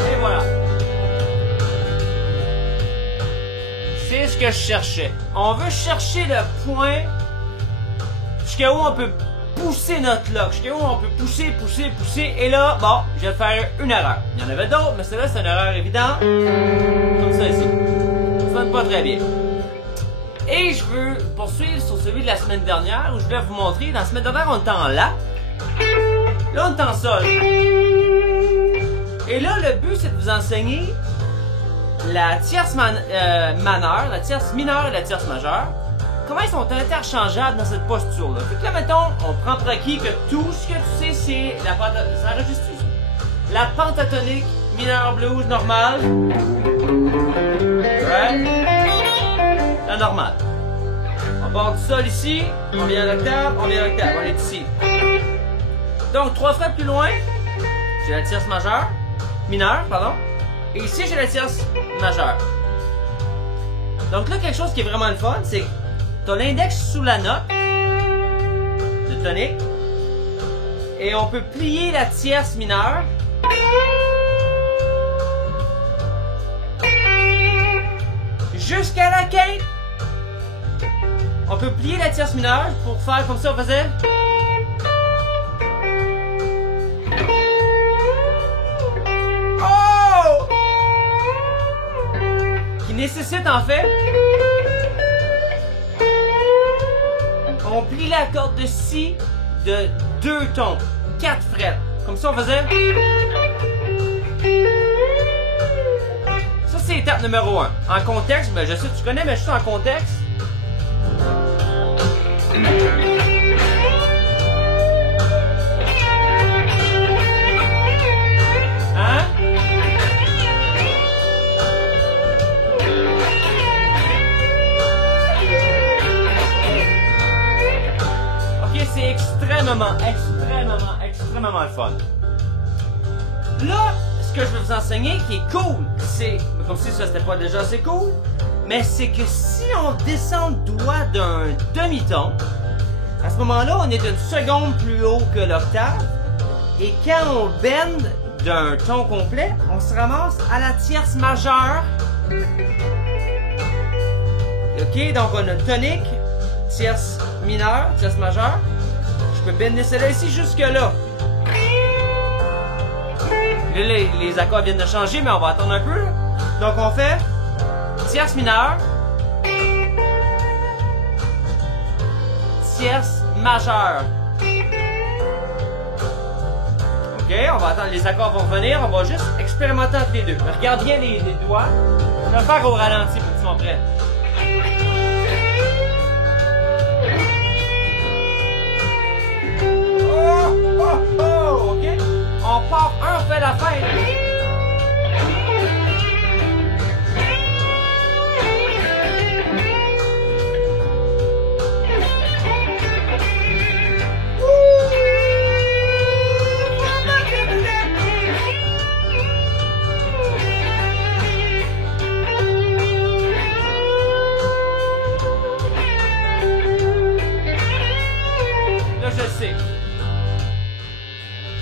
Et voilà. C'est ce que je cherchais. On veut chercher le point jusqu'à où on peut pousser notre lock, jusqu'à où on peut pousser. Et là, bon, je vais faire une erreur. Il y en avait d'autres, mais celle-là, c'est une erreur évidente. Comme ça ici. Ça sonne pas très bien. Et je veux poursuivre sur celui de la semaine dernière, où je vais vous montrer. Dans la semaine dernière, on était en La. Là, on est en Sol. Et là, le but, c'est de vous enseigner la tierce majeure, la tierce mineure et la tierce majeure. Comment ils sont interchangeables dans cette posture-là. Fait que là, mettons, on prend pour acquis que tout ce que tu sais, c'est la pentatonique. Ça enregistre tout ça. La pentatonique mineure blues normale. Right? La normale. On part du sol ici, on vient à l'octave, on est ici. Donc, 3 frais plus loin, j'ai la tierce majeure, mineure, pardon. Et ici, j'ai la tierce majeure. Donc là, quelque chose qui est vraiment le fun, c'est que tu as l'index sous la note de tonique. Et on peut plier la tierce mineure. Jusqu'à la quinte. On peut plier la tierce mineure pour faire comme ça, on faisait. Oh! Qui nécessite en fait. On plie la corde de Si de 2 tons, 4 frettes. Comme ça, on faisait. Ça, c'est étape numéro 1. En contexte, ben, je sais que tu connais, mais je suis en contexte. Hein? Ok, c'est extrêmement le fun. Là, ce que je vais vous enseigner qui est cool, c'est, comme si ça c'était pas déjà assez cool, mais c'est que si on descend le doigt d'un demi-ton, à ce moment-là, on est une seconde plus haut que l'octave, et quand on bend d'un ton complet, on se ramasse à la tierce majeure. Ok, donc on a tonique, tierce mineure, tierce majeure. Je peux bender celle-là ici jusque là. Là, les accords viennent de changer, mais on va attendre un peu. Donc on fait tierce mineure, tierce majeure. Ok, on va attendre, les accords vont venir, on va juste expérimenter entre les deux. Regarde bien les doigts. Je vais faire au ralenti pour qu'ils soient prêts. Ok? On part un, on fait la fin.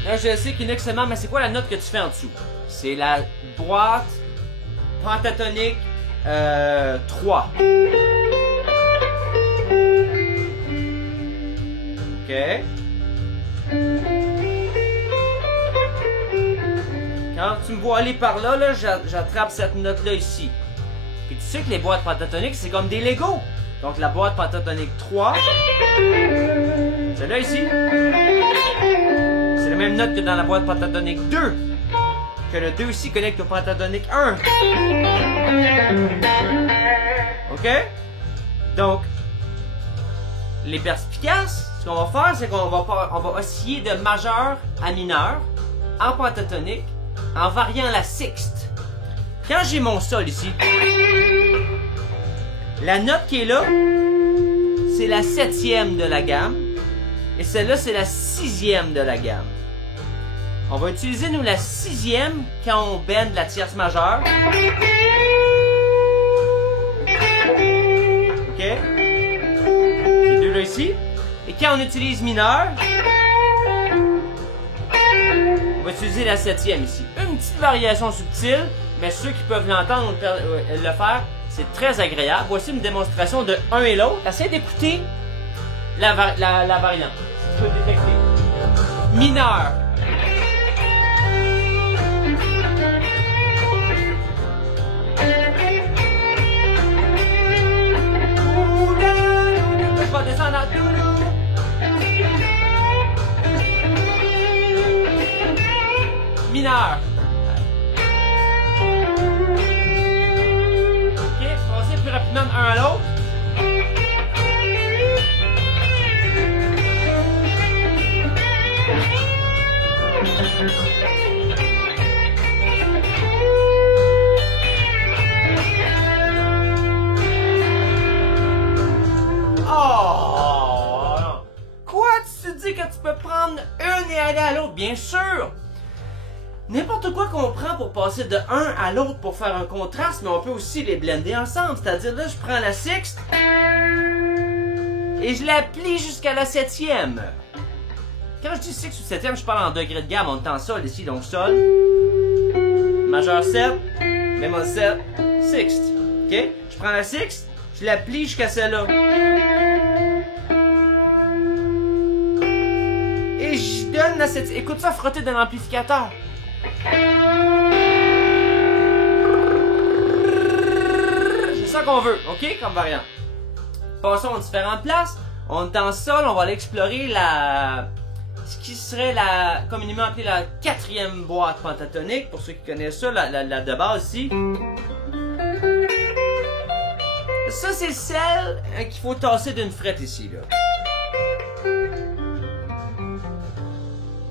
Là, je sais qu'inexcellent, mais c'est quoi la note que tu fais en dessous? C'est la boîte pentatonique 3. Ok. Quand tu me vois aller par là, j'attrape cette note-là ici. Et tu sais que les boîtes pentatoniques, c'est comme des Legos. Donc la boîte pentatonique 3. Celle-là ici. C'est la même note que dans la boîte pentatonique 2. Que le 2 ici connecte au pentatonique 1. Ok? Donc, les perspicaces, ce qu'on va faire, c'est qu'on va osciller de majeur à mineur en pentatonique en variant la sixte. Quand j'ai mon sol ici, la note qui est là, c'est la 7e de la gamme. Et celle-là, c'est la 6e de la gamme. On va utiliser, nous, la 6e quand on bend la tierce majeure. Ok? Les deux là ici. Et quand on utilise mineur, utiliser la septième ici. Une petite variation subtile, mais ceux qui peuvent l'entendre le faire, c'est très agréable. Voici une démonstration de un et l'autre. Essayez d'écouter la variante. Si tu peux détecter. Mineur. Je vais descendre en doulou. Mineur. Ok, passez plus rapidement d'un à l'autre. Oh! Quoi? Tu te dis que tu peux prendre une et aller à l'autre? Bien sûr! N'importe quoi qu'on prend pour passer de un à l'autre pour faire un contraste, mais on peut aussi les blender ensemble. C'est-à-dire là, je prends la sixte et je la plie jusqu'à la septième. Quand je dis sixte ou septième, je parle en degrés de gamme. On est en sol ici, donc sol, majeur 7, bémol 7, sixte. Ok? Je prends la sixte, je la plie jusqu'à celle-là. Et je donne la septième. Écoute ça frotter dans l'amplificateur. C'est ça qu'on veut, ok, comme variante. Passons aux différentes places. On est en sol, on va aller explorer ce qui serait communément appelée la quatrième boîte pentatonique. Pour ceux qui connaissent ça, la de base ici. Ça, c'est celle qu'il faut tasser d'une frette ici, là.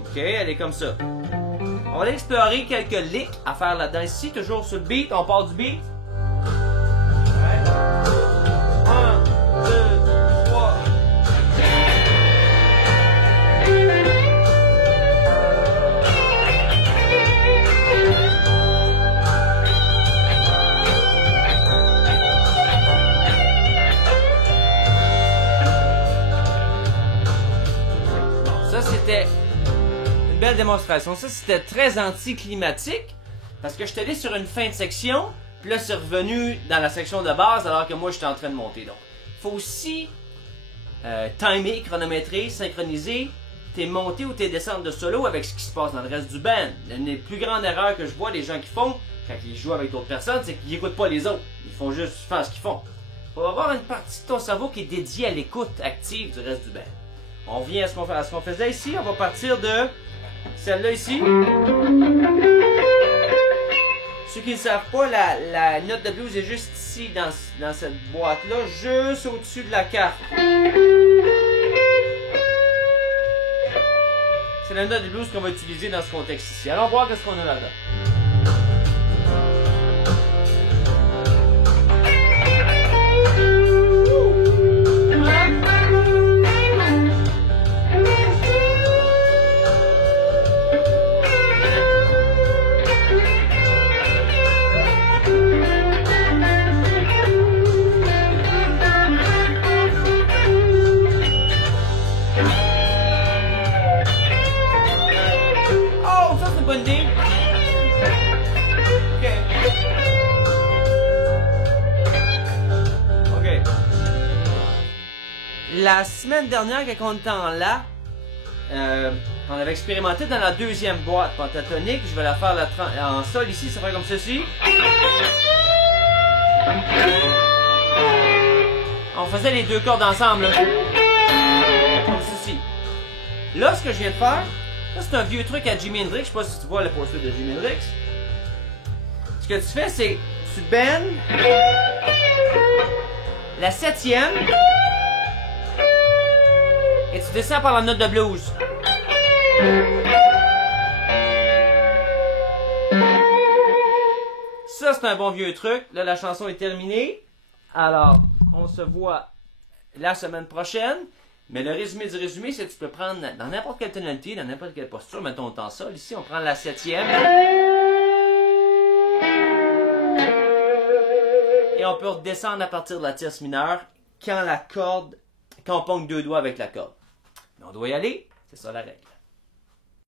Ok, elle est comme ça. On va aller explorer quelques licks à faire là-dedans ici, toujours sur le beat, on part du beat. 1, 2, 3. Bon, ça c'était belle démonstration. Ça, c'était très anticlimatique parce que je suis allé sur une fin de section, puis là, c'est revenu dans la section de base alors que moi, j'étais en train de monter. Donc, il faut aussi timer, chronométrer, synchroniser tes montées ou tes descentes de solo avec ce qui se passe dans le reste du band. L'une des plus grandes erreurs que je vois les gens qui font quand ils jouent avec d'autres personnes, c'est qu'ils n'écoutent pas les autres. Ils font juste faire ce qu'ils font. Il faut avoir une partie de ton cerveau qui est dédiée à l'écoute active du reste du band. On revient à ce qu'on faisait ici. On va partir de celle-là ici. Ceux qui ne savent pas, la note de blues est juste ici, dans cette boîte-là, juste au-dessus de la carte. C'est la note de blues qu'on va utiliser dans ce contexte ici. Allons voir qu'est-ce qu'on a là-dedans. La semaine dernière, quand on était en La, on avait expérimenté dans la deuxième boîte pentatonique. Je vais la faire en sol ici, ça fait comme ceci. On faisait les deux cordes ensemble, là. Comme ceci. Là, ce que je viens de faire, ça c'est un vieux truc à Jimi Hendrix. Je sais pas si tu vois le poster de Jimi Hendrix. Ce que tu fais, c'est tu bends la septième et tu descends par la note de blues. Ça, c'est un bon vieux truc. Là, la chanson est terminée. Alors, on se voit la semaine prochaine. Mais le résumé du résumé, c'est que tu peux prendre dans n'importe quelle tonalité, dans n'importe quelle posture. Mettons en sol. Ici, on prend la septième. Et on peut redescendre à partir de la tierce mineure quand on pogne deux doigts avec la corde. Mais on doit y aller. C'est ça la règle.